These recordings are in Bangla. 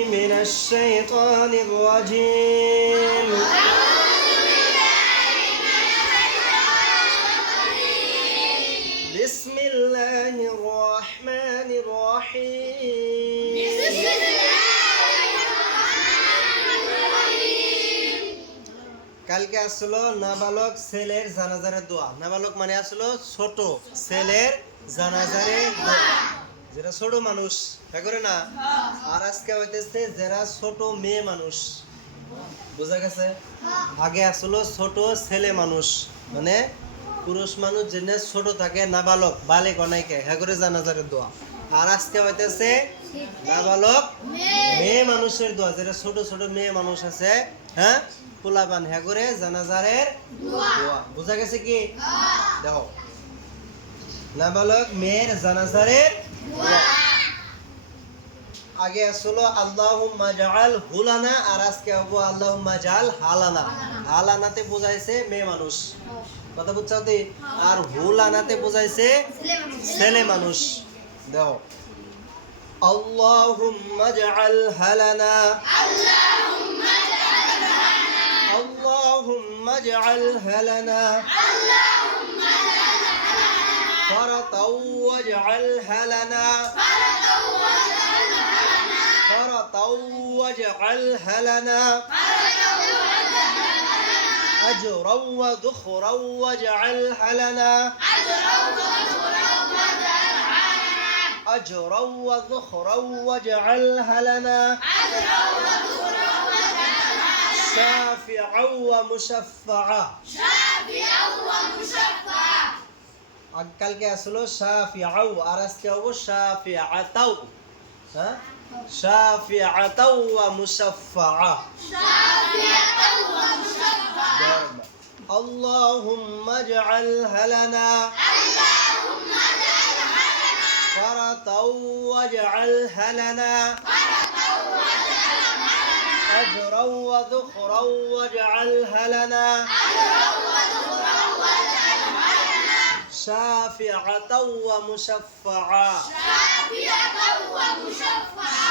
من الشيطان الرجيم بسم الله الرحمن الرحيم কালকে আসলো নাবালক ছেলের জানাজারের দোয়া। নাবালক মানে আসলো ছোট ছেলের জানাজারের দোয়া, যেটা ছোট মানুষ হ্যাঁ করে না। আর আজকে হইতেছে যারা ছোট মেয়ে মানুষ, বোঝা গেছে। আগে আসলো ছোট ছেলে মানুষ, মানে পুরুষ মানুষ যেটা ছোট থাকে, নাবালক বালিক অনেকে হ্যাঁ করে জানাজারের দোয়া। আর আজকে হইতেছে নাবালক মেয়ে মানুষের দোয়া, যেটা ছোট ছোট মেয়ে মানুষ আছে, হ্যাঁ পোলাপান হ্যাঁ করে জানাজারের দোয়া। বোঝা গেছে কি? দেখো, নাবালক মেয়ের জানাজারের দোয়া। আগে আসলো আল্লাহুম্মা জাআল হুলানা, আর আজকে হবো আল্লাহুম্মা জাআল হালানা। হালানাতে বোঝাইছে মেয়ে মানুষ, কথা বুঝছো তো? আর হুলানাতে বোঝাইছে ছেলে মানুষ। দেখো, আল্লাহুম্মা জাআল হালানা, আল্লাহুম্মা জাআল হালানা ফারাতাও ওয়াজআলহা লানা, ফারাতাও ওয়াজআলহা লানা আজরাও ওয়া যুখরাও ওয়াজআলহা লানা, আজরাও ওয়া যুখরাও ওয়াজআলহা লানা শাফিআও ওয়া মুশাফফাআ। কালকে আসলো শাফিআও, আর আজকে হবো শাফিআতাও। হ্যাঁ, শাফিআতাও ওয়া মুশাফফাআ। আল্লাহুম্মা জাআলহা লানা ফারাতাও ওয়াজআলহা লানা আজরাও ওয়া যুখরাও ওয়াজআলহা লানা শাফিআতাও ওয়া মুশাফফাআ।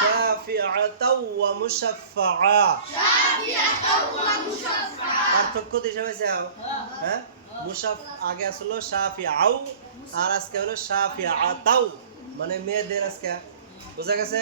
শাফিআতাও ওয়া মুশাফফাআ। পার্থক্য হিসাবে চাও, হ্যাঁ মুশাফ আগে আসলো শাফিআও, আর আজকে হলো শাফিআতাও, মানে মেয়েদের আজকে। বোঝা গেছে?